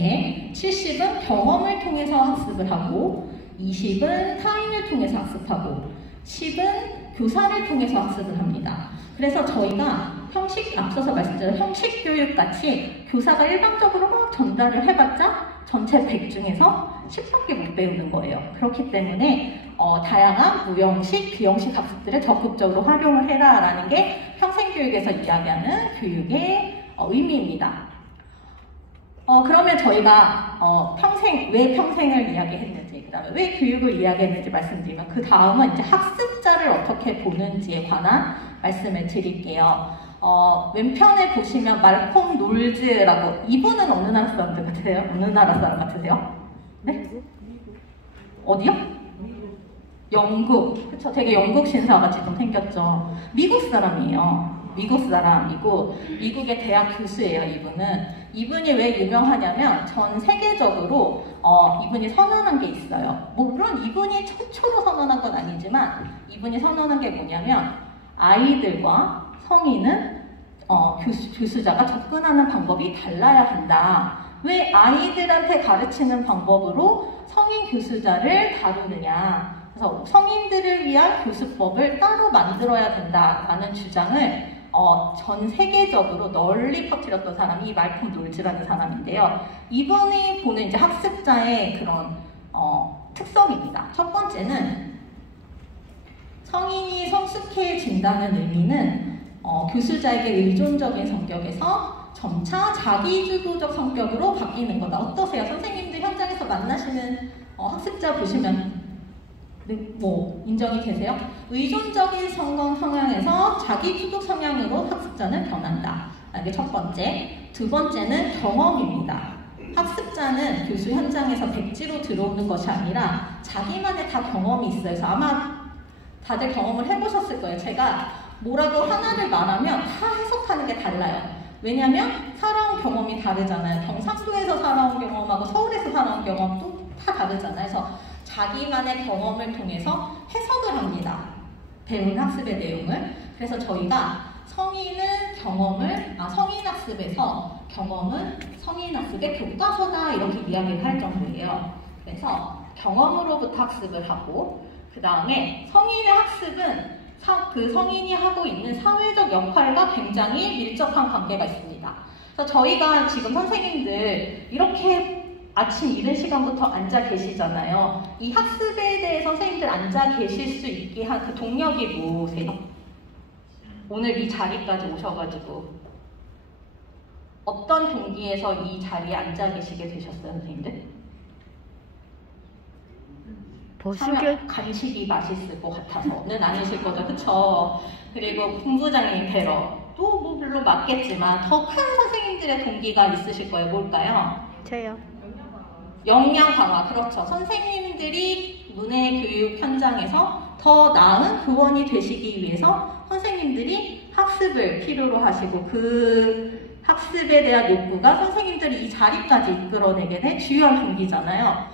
중에 70은 경험을 통해서 학습을 하고 20은 타인을 통해서 학습하고 10은 교사를 통해서 학습을 합니다. 그래서 저희가 앞서서 말씀드린 형식 교육같이 교사가 일방적으로 막 전달을 해봤자 전체 100 중에서 10밖에 못 배우는 거예요. 그렇기 때문에 다양한 무형식, 비형식 학습들을 적극적으로 활용을 해라 라는 게 평생교육에서 이야기하는 교육의 의미입니다. 그러면 저희가 왜 평생을 이야기했는지, 그 다음에 왜 교육을 이야기했는지 말씀드리면 그 다음은 이제 학습자를 어떻게 보는지에 관한 말씀을 드릴게요. 왼편에 보시면 말콤 놀즈라고, 이분은 어느 나라 사람 같으세요? 어느 나라 사람 같으세요? 네? 어디요? 영국. 그쵸? 되게 영국 신사같이 좀 생겼죠. 미국 사람이에요. 미국 사람이고 미국의 대학 교수예요. 이분이 왜 유명하냐면 전 세계적으로 이분이 선언한 게 있어요. 물론 이분이 최초로 선언한 건 아니지만 이분이 선언한 게 뭐냐면 아이들과 성인은 교수자가 접근하는 방법이 달라야 한다. 왜 아이들한테 가르치는 방법으로 성인 교수자를 다루느냐. 그래서 성인들을 위한 교수법을 따로 만들어야 된다라는 주장을 전 세계적으로 널리 퍼뜨렸던 사람이 말콤 놀즈라는 사람인데요. 이분이 보는 이제 학습자의 그런 특성입니다. 첫 번째는 성인이 성숙해진다는 의미는 교수자에게 의존적인 성격에서 점차 자기주도적 성격으로 바뀌는 거다. 어떠세요? 선생님들 현장에서 만나시는 학습자 보시면 뭐 인정이 되세요? 의존적인 성향에서 자기주도 성향으로 학습자는 변한다. 이게 첫 번째. 두 번째는 경험입니다. 학습자는 교수 현장에서 백지로 들어오는 것이 아니라 자기만의 다 경험이 있어요. 그래서 아마 다들 경험을 해보셨을 거예요. 제가 뭐라고 하나를 말하면 다 해석하는 게 달라요. 왜냐면 살아온 경험이 다르잖아요. 경상도에서 살아온 경험하고 서울에서 살아온 경험도 다 다르잖아요. 그래서 자기만의 경험을 통해서 해석을 합니다. 배운 학습의 내용을. 그래서 저희가 성인 학습에서 경험은 성인 학습의 교과서다 이렇게 이야기를 할 정도예요. 그래서 경험으로부터 학습을 하고 그 다음에 성인의 학습은 그 성인이 하고 있는 사회적 역할과 굉장히 밀접한 관계가 있습니다. 그래서 저희가 지금 선생님들 이렇게 아침 이른 시간부터 앉아 계시잖아요. 이 학습에 대해 선생님들 앉아 계실 수 있게 한 그 동력이 뭐세요? 오늘 이 자리까지 오셔가지고 어떤 동기에서 이 자리에 앉아 계시게 되셨어요, 선생님들? 간식이 맛있을 것 같아서는 아니실 거죠, 그쵸? 그리고 본부장님 뵈러 또 뭐 물론 맞겠지만 더 큰 선생님들의 동기가 있으실 거예요. 뭘까요? 저요. 역량 강화, 그렇죠. 선생님들이 문해교육 현장에서 더 나은 교원이 되시기 위해서 선생님들이 학습을 필요로 하시고 그 학습에 대한 욕구가 선생님들이 이 자리까지 이끌어내게 된 주요한 동기잖아요.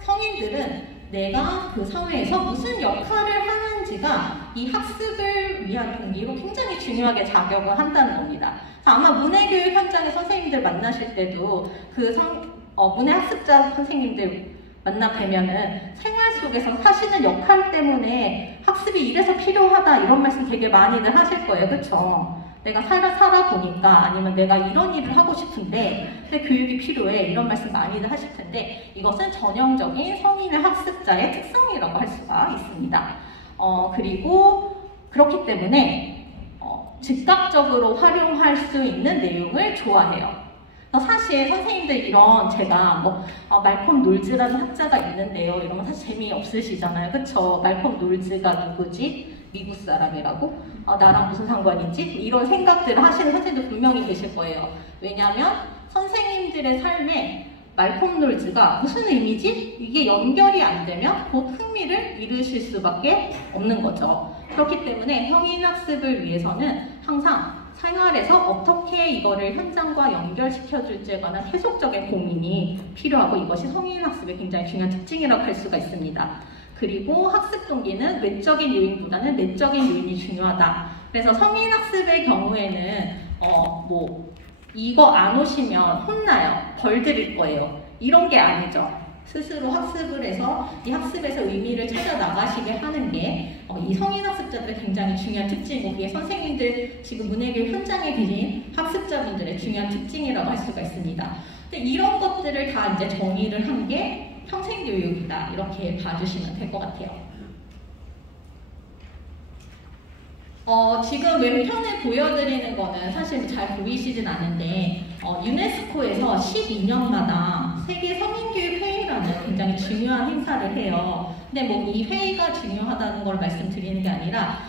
성인들은 내가 그 사회에서 무슨 역할을 하는지가 이 학습을 위한 동기로 굉장히 중요하게 작용을 한다는 겁니다. 아마 문해교육 현장에 선생님들 만나실 때도 문해학습자 선생님들 만나 뵈면은 생활 속에서 하시는 역할 때문에 학습이 이래서 필요하다 이런 말씀 되게 많이들 하실 거예요. 그쵸? 내가 살아보니까 아니면 내가 이런 일을 하고 싶은데 근데 교육이 필요해 이런 말씀 많이들 하실 텐데 이것은 전형적인 성인의 학습자의 특성이라고 할 수가 있습니다. 그리고 그렇기 때문에 즉각적으로 활용할 수 있는 내용을 좋아해요. 사실 선생님들 이런 제가 말콤 놀즈라는 학자가 있는데요 이러면 사실 재미없으시잖아요. 그쵸? 말콤 놀즈가 누구지? 미국 사람이라고? 나랑 무슨 상관이지? 이런 생각들을 하시는 선생님들 분명히 계실 거예요. 왜냐하면 선생님들의 삶에 말콤 놀즈가 무슨 의미지? 이게 연결이 안 되면 곧 흥미를 잃으실 수밖에 없는 거죠. 그렇기 때문에 성인학습을 위해서는 항상 생활에서 어떻게 이거를 현장과 연결시켜줄지에 관한 계속적인 고민이 필요하고 이것이 성인학습의 굉장히 중요한 특징이라고 할 수가 있습니다. 그리고 학습 동기는 외적인 요인보다는 내적인 요인이 중요하다. 그래서 성인학습의 경우에는 이거 안 오시면 혼나요. 벌 드릴 거예요. 이런 게 아니죠. 스스로 학습을 해서 이 학습에서 의미를 찾아 나가시게 하는 게 이 성인 학습자들의 굉장히 중요한 특징이고 그게 선생님들 지금 문해교육 현장에 계신 학습자분들의 중요한 특징이라고 할 수가 있습니다. 근데 이런 것들을 다 이제 정의를 한 게 평생교육이다 이렇게 봐주시면 될 것 같아요. 지금 왼편에 보여드리는 거는 사실 잘 보이시진 않은데 유네스코에서 12년마다 세계 성인교육 회의라는 굉장히 중요한 행사를 해요. 근데 뭐 이 회의가 중요하다는 걸 말씀드리는 게 아니라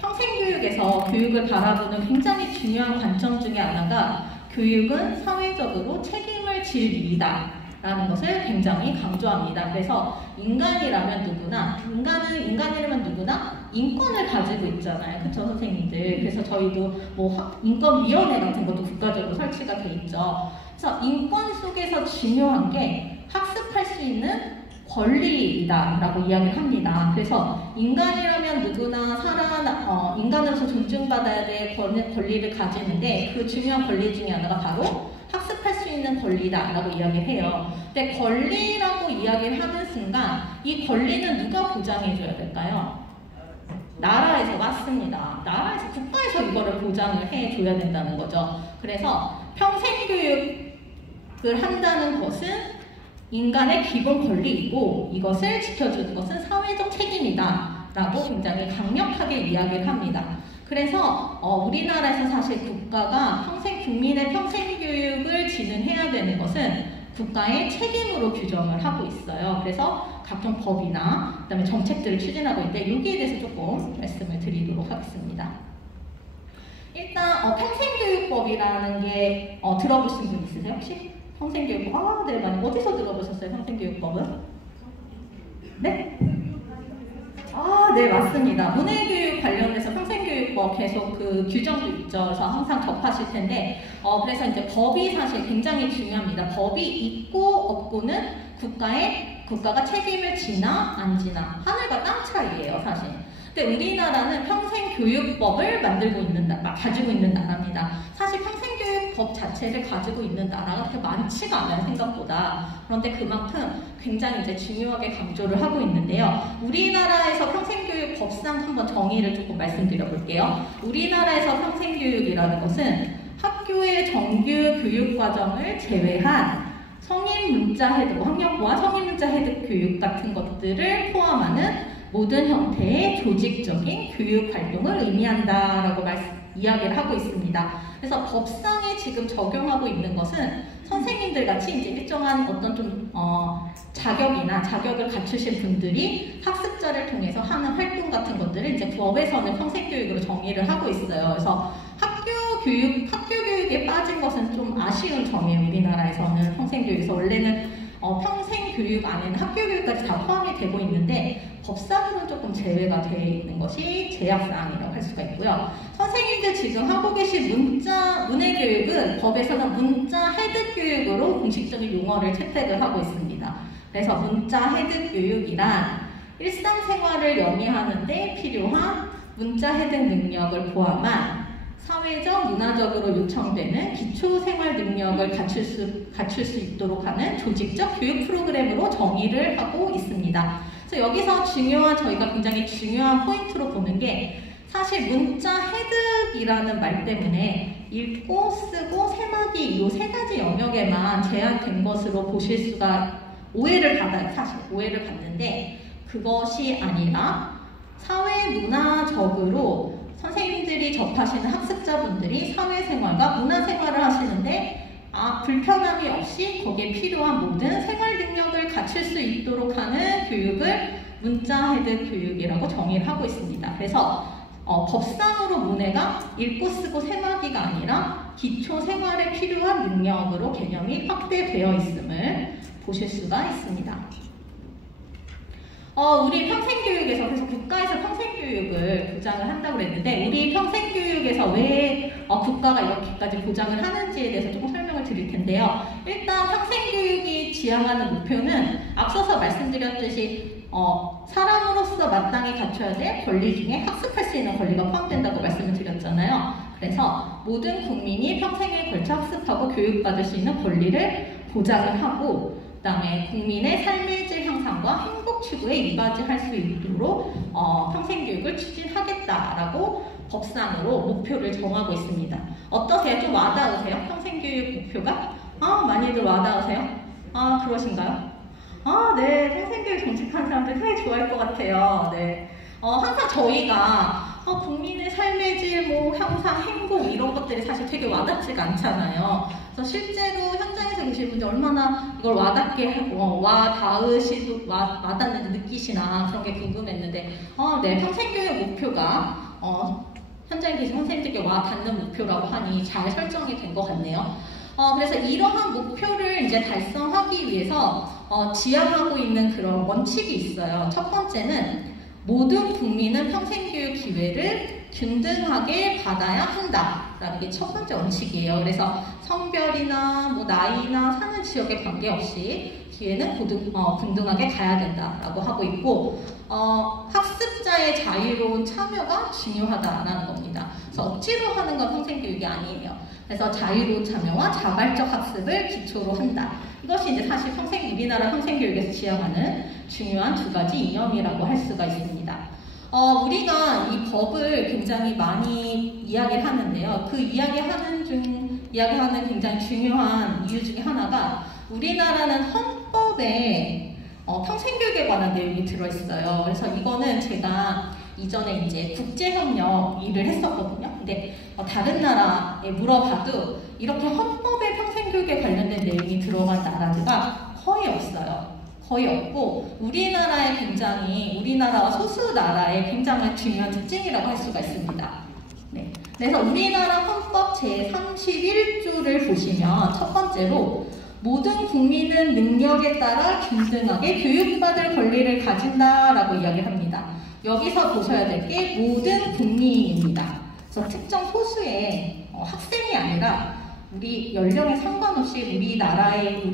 평생교육에서 교육을 바라보는 굉장히 중요한 관점 중에 하나가 교육은 사회적으로 책임을 질 일이다 라는 것을 굉장히 강조합니다. 그래서 인간이라면 누구나 인권을 가지고 있잖아요. 그쵸, 선생님들. 그래서 저희도 뭐 인권위원회 같은 것도 국가적으로 설치가 돼 있죠. 그래서 인권 속에서 중요한 게 학습할 수 있는 권리이다라고 이야기를 합니다. 그래서 인간이라면 누구나 인간으로서 존중받아야 될 권리를 가지는데 그 중요한 권리 중에 하나가 바로 학습할 수 있는 권리다라고 이야기를 해요. 근데 권리라고 이야기를 하는 순간 이 권리는 누가 보장해줘야 될까요? 나라에서 맞습니다. 나라에서 국가에서 이거를 보장을 해줘야 된다는 거죠. 그래서 평생교육을 한다는 것은 인간의 기본 권리이고 이것을 지켜주는 것은 사회적 책임이다 라고 굉장히 강력하게 이야기를 합니다. 그래서 우리나라에서 사실 국가가 국민의 평생교육을 진행해야 되는 것은 국가의 책임으로 규정을 하고 있어요. 그래서 각종 법이나 그다음에 정책들을 추진하고 있는데 여기에 대해서 조금 말씀을 드리도록 하겠습니다. 일단 평생교육법이라는 게 들어보신 분 있으세요 혹시? 평생교육법? 네, 많이 어디서 들어보셨어요? 평생교육법은? 네? 네, 맞습니다. 문해교육 관련해서 평생교육법 계속 그 규정도 있죠. 그래서 항상 접하실 텐데, 그래서 이제 법이 사실 굉장히 중요합니다. 법이 있고 없고는 국가가 책임을 지나 안 지나 하늘과 땅 차이예요, 사실. 근데 우리나라는 평생교육법을 가지고 있는 나라입니다. 사실 평생교육법 자체를 가지고 있는 나라가 그렇게 많지가 않아요, 생각보다. 그런데 그만큼 굉장히 이제 중요하게 강조를 하고 있는데요. 우리나라에서 평생교육법상 한번 정의를 조금 말씀드려 볼게요. 우리나라에서 평생교육이라는 것은 학교의 정규 교육과정을 제외한 성인 문자 해독, 학력고와 성인 문자 해독 교육 같은 것들을 포함하는 모든 형태의 조직적인 교육 활동을 의미한다라고 이야기를 하고 있습니다. 그래서 법상에 지금 적용하고 있는 것은 선생님들 같이 이제 일정한 어떤 좀 자격을 갖추신 분들이 학습자를 통해서 하는 활동 같은 것들을 이제 법에서는 평생교육으로 정의를 하고 있어요. 그래서 학교 교육에 빠진 것은 좀 아쉬운 점이에요. 우리나라에서는 평생교육에서 원래는 평생교육 안에는 학교교육까지 다 포함이 되고 있는데 법상으로는 조금 제외가 되어 있는 것이 제약사항이라고 할 수가 있고요. 선생님들 지금 하고 계신 문해교육은 법에서는 문자 해득교육으로 공식적인 용어를 채택을 하고 있습니다. 그래서 문자 해득교육이란 일상생활을 영위하는 데 필요한 문자 해득 능력을 포함한 사회적, 문화적으로 요청되는 기초생활 능력을 갖출 수 있도록 하는 조직적 교육 프로그램으로 정의를 하고 있습니다. 그래서 여기서 저희가 굉장히 중요한 포인트로 보는 게 사실 문자 해득이라는 말 때문에 읽고 쓰고 세마디 이 세 가지 영역에만 제한된 것으로 보실 수가 오해를 받아요. 사실 오해를 받는데 그것이 아니라 사회 문화적으로 선생님들이 접하시는 학습자분들이 사회생활과 문화생활을 하시는데 불편함이 없이 거기에 필요한 모든 생활 능력을 갖출 수 있도록 하는 교육을 문자 해득 교육이라고 정의를 하고 있습니다. 그래서 법상으로 문해가 읽고 쓰고 세마디가 아니라 기초 생활에 필요한 능력으로 개념이 확대되어 있음을 보실 수가 있습니다. 우리 평생교육에서 그래서 국가에서 평생교육을 보장을 한다고 그랬는데 우리 평생교육에서 왜 국가가 이렇게까지 보장을 하는지에 대해서 조금 설명을 드릴 텐데요. 일단 평생교육이 지향하는 목표는 앞서서 말씀드렸듯이 사람으로서 마땅히 갖춰야 될 권리 중에 학습할 수 있는 권리가 포함된다고 말씀을 드렸잖아요. 그래서 모든 국민이 평생에 걸쳐 학습하고 교육받을 수 있는 권리를 보장을 하고, 그다음에 국민의 삶의 질 향상과 행복 추구에 이바지할 수 있도록 평생교육을 추진하겠다라고 법상으로 목표를 정하고 있습니다. 어떠세요? 좀 와닿으세요? 평생교육 목표가? 많이들 와닿으세요? 그러신가요? 네. 평생교육 정책하는 사람들 되게 좋아할 것 같아요. 네. 항상 저희가 국민의 삶의 질, 향상, 행복 이런 것들이 사실 되게 와닿지가 않잖아요. 그래서 실제로 현장에서 계신 분들 얼마나 이걸 와닿게 와닿는지 느끼시나 그런 게 궁금했는데, 네. 평생교육 목표가 현장에 계신 선생님들께 와닿는 목표라고 하니 잘 설정이 된 것 같네요. 그래서 이러한 목표를 이제 달성하기 위해서 지향하고 있는 그런 원칙이 있어요. 첫 번째는 모든 국민은 평생교육 기회를 균등하게 받아야 한다라는 게 첫 번째 원칙이에요. 그래서 성별이나 나이나 사는 지역에 관계없이 기회는 균등하게 가야 된다라고 하고 있고, 학습자의 자유로운 참여가 중요하다라는 겁니다. 그래서 억지로 하는 건 평생교육이 아니에요. 그래서 자유로운 참여와 자발적 학습을 기초로 한다. 이것이 이제 사실 우리나라 평생교육에서 지향하는 중요한 두 가지 이념이라고 할 수가 있습니다. 우리가 이 법을 굉장히 많이 이야기를 하는데요. 그 이야기하는 굉장히 중요한 이유 중에 하나가 우리나라는 헌법에 평생교육에 관한 내용이 들어있어요. 그래서 이거는 제가 이전에 이제 국제협력 일을 했었거든요. 근데 다른 나라에 물어봐도 이렇게 헌법에 평생교육에 관련된 내용이 들어간 나라가 거의 없어요. 거의 없고 우리나라와 소수 나라의 굉장히 중요한 특징이라고 할 수가 있습니다. 네. 그래서 우리나라 헌법 제31조를 보시면 첫 번째로 모든 국민은 능력에 따라 균등하게 교육받을 권리를 가진다라고 이야기를 합니다. 여기서 보셔야 될 게 모든 국민입니다. 그래서 특정 소수의 학생이 아니라 우리 연령에 상관없이 우리나라의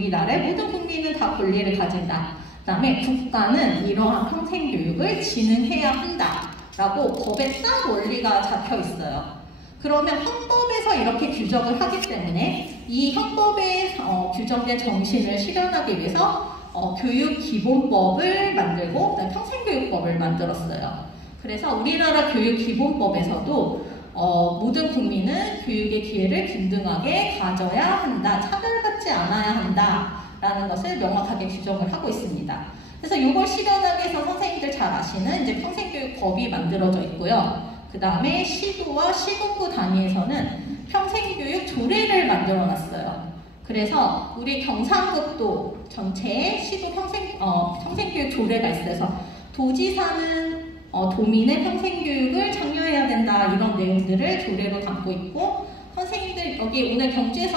모든 국민은 다 권리를 가진다. 그 다음에 국가는 이러한 평생교육을 진흥해야 한다라고 법에 딱 원리가 잡혀 있어요. 그러면 헌법에서 이렇게 규정을 하기 때문에 이 헌법에 규정된 정신을 실현하기 위해서 교육기본법을 만들고 평생교육법을 만들었어요. 그래서 우리나라 교육기본법에서도 모든 국민은 교육의 기회를 균등하게 가져야 한다, 차별받지 않아야 한다라는 것을 명확하게 규정을 하고 있습니다. 그래서 이걸 실현하기 위해서 선생님들 잘 아시는 이제 평생교육법이 만들어져 있고요. 그 다음에 시도와 시군구 단위에서는 평생교육 조례를 만들어놨어요. 그래서 우리 경상북도 전체에 시도 평생교육 조례가 있어서 도지사는 도민의 평생교육을 장려해야 된다 이런 내용들을 조례로 담고 있고, 선생님들 여기 오늘 경주에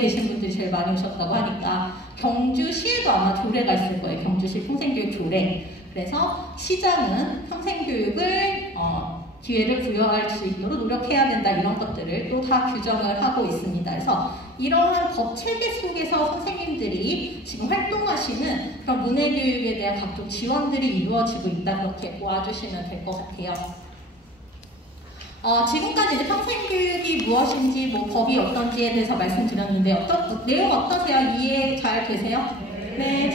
계신 분들이 제일 많이 오셨다고 하니까 경주시에도 아마 조례가 있을 거예요. 경주시 평생교육 조례. 그래서 시장은 평생교육을 기회를 부여할 수 있도록 노력해야 된다 이런 것들을 또 다 규정을 하고 있습니다. 그래서 이러한 법 체계 속에서 선생님들이 지금 활동하시는 그런 문해교육에 대한 각종 지원들이 이루어지고 있다, 그렇게 보아주시면 될 것 같아요. 지금까지 이제 평생교육이 무엇인지 법이 어떤지에 대해서 말씀드렸는데 내용 어떠세요? 이해 잘 되세요? 네.